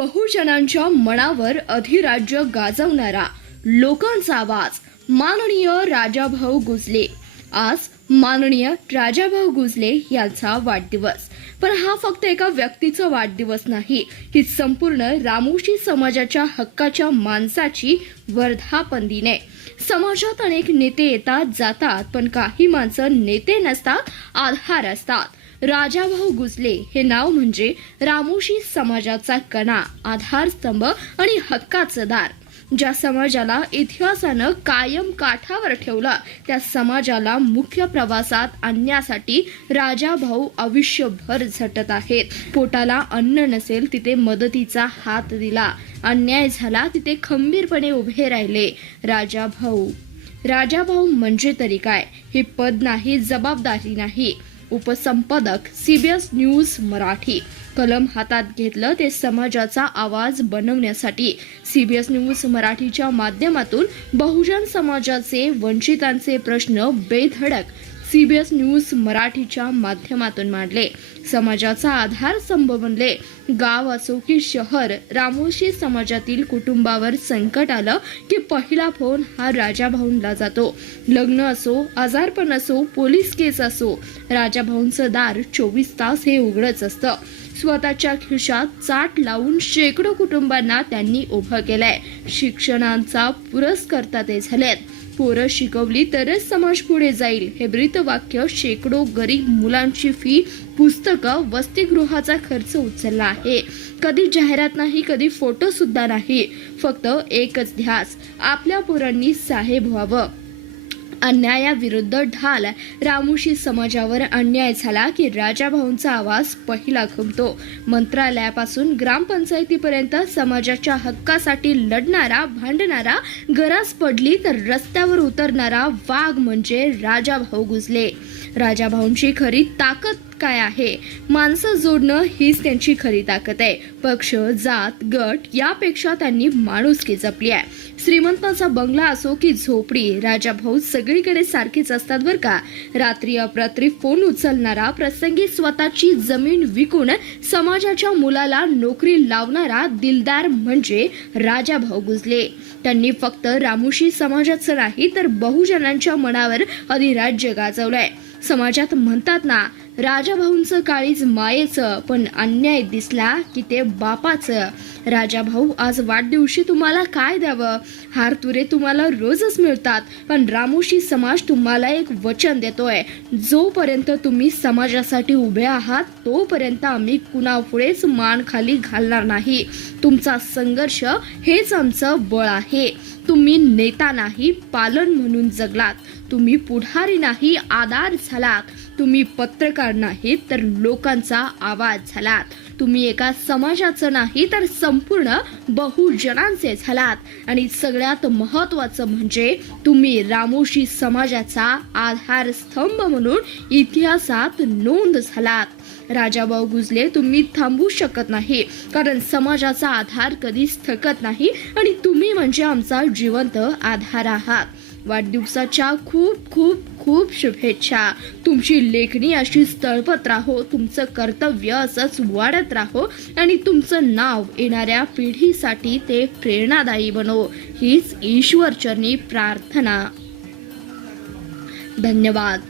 बहुजनांच्या मनावर अधिराज्य गाजवणारा लोकांचा आवाज माननीय राजाभाऊ गुजले। आज माननीय राजाभाऊ गुजले यांचा वाढदिवस। पण हा फक्त एका व्यक्तीचा वाढदिवस नाही, ही संपूर्ण रामोशी समाजाच्या हक्काच्या माणसाची वर्धापन दिन आहे। समाजात अनेक नेते येतात जातात, पण काही माणसं नेते नसतात, आधार असतात। राजाभाऊ गुजले हे नाव म्हणजे रामोशी समाजाचा कणा, आधारस्तंभ आणि हक्काचं दार। ज्या समाजाला इतिहासानं कायम काठावर ठेवलं, त्या समाजाला मुख्य प्रवासात आणण्यासाठी राजाभाऊ आयुष्यभर झटत आहेत। पोटाला अन्न नसेल तिथे मदतीचा हात दिला, अन्याय झाला तिथे खंबीरपणे उभे राहिले राजाभाऊ म्हणजे तरी काय? हे पद नाही, जबाबदारी नाही। उपसंपादक CBS न्यूज मराठी। कलम हातात घेतलं ते समाजाचा आवाज बनवण्यासाठी। CBS न्यूज मराठीच्या माध्यमातून बहुजन समाजाचे वंचितांचे प्रश्न बेधडक CBS न्यूज मराठीच्या माध्यमातून मांडले। समाजाचा आधारस्तंभ बनले। गाव असो की शहर, रामोशी समाजातील कुटुंबावर संकट आलं की पहिला फोन हा राजाभाऊंना जातो। लग्न असो, आजारपण असो, पोलीस केस असो, राजाभाऊंचं दार 24 तास हे उघडच असतं। स्वतःच्या खिशात चाट लावून शेकडो कुटुंबांना त्यांनी उभं केलंय। शिक्षणाचा पुरस्कर्ता ते झालेत। पोरं शिकवली तरच समाज पुढे जाईल हे ब्रीदवाक्य शेकडो गरीब मुलांची फी, पुस्तकं, वसतिगृहाचा खर्च उचलला आहे। कधी जाहिरात नाही, कधी फोटो सुद्धा नाही, फक्त एकच ध्यास, आपल्या पोरांनी साहेब व्हावं। अन्यायाविरुद्ध ढाल। रामोशी समाजावर अन्याय झाला की राजाभाऊंचा आवाज पहिला घुमतो। मंत्रालयापासून ग्रामपंचायतीपर्यंत समाजाच्या हक्कासाठी लढणारा, भांडणारा, गरज पडली तर रस्त्यावर उतरणारा वाघ म्हणजे राजाभाऊ गुजले। राजाभाऊंची खरी ताकद काय आहे? माणसं जोडणं हीच त्यांची खरी ताकद आहे। पक्ष, जात, गट यापेक्षा त्यांनी माणुसकी जपली आहे। श्रीमंताचा बंगला असो की झोपडी, राजाभाऊ सगळीकडे सारखीच असतात बरं का। रात्री अपरात्री फोन उचलणारा, प्रसंगी स्वतःची जमीन विकून समाजाच्या मुलाला नोकरी लावणारा दिलदार म्हणजे राजाभाऊ गुजले। त्यांनी फक्त रामोशी समाजाचं नाही तर बहुजनांच्या मनावर अधिराज्य गाजवलंय। समाजात म्हणतात ना, राजाभाऊंचं काळीज मायेचं, पण अन्याय दिसला की ते बापाचं। राजाभाऊ, आज वाढदिवशी तुम्हाला काय द्यावं? हार तुरे तुम्हाला रोजच मिळतात, पण रामोशी समाज तुम्हाला एक वचन देतोय, जोपर्यंत तुम्ही समाजासाठी उभे आहात तोपर्यंत आम्ही कुणापुढेच मान खाली घालणार नाही। तुमचा संघर्ष हेच आमचं बळ आहे। तुम्ही नेता नाही, पालन म्हणून जगलात। तुम्ही पुढारी नाही, आधार झालात। तुम्ही पत्रकार नाही तर लोकांचा आवाज झालात। तुम्ही एका समाजाचं नाही तर संपूर्ण बहुजनांचे झालात। आणि सगळ्यात महत्त्वाचं म्हणजे तुम्ही रामोशी समाजाचा आधारस्तंभ म्हणून इतिहासात नोंद झालात। राजाभाऊ गुजले, तुम्ही थांबू शकत नाही, कारण समाजाचा आधार कधीच थकत नाही आणि तुम्ही म्हणजे आमचा जिवंत आधार आहात। वाढदिवसाच्या खूप खूप खूप शुभेच्छा। तुमची लेखणी अशीच तळपत राहो, तुमचं कर्तव्य असंच वाढत राहो आणि तुमचं नाव येणाऱ्या पिढीसाठी ते प्रेरणादायी बनो, हीच ईश्वरचरणी प्रार्थना। धन्यवाद।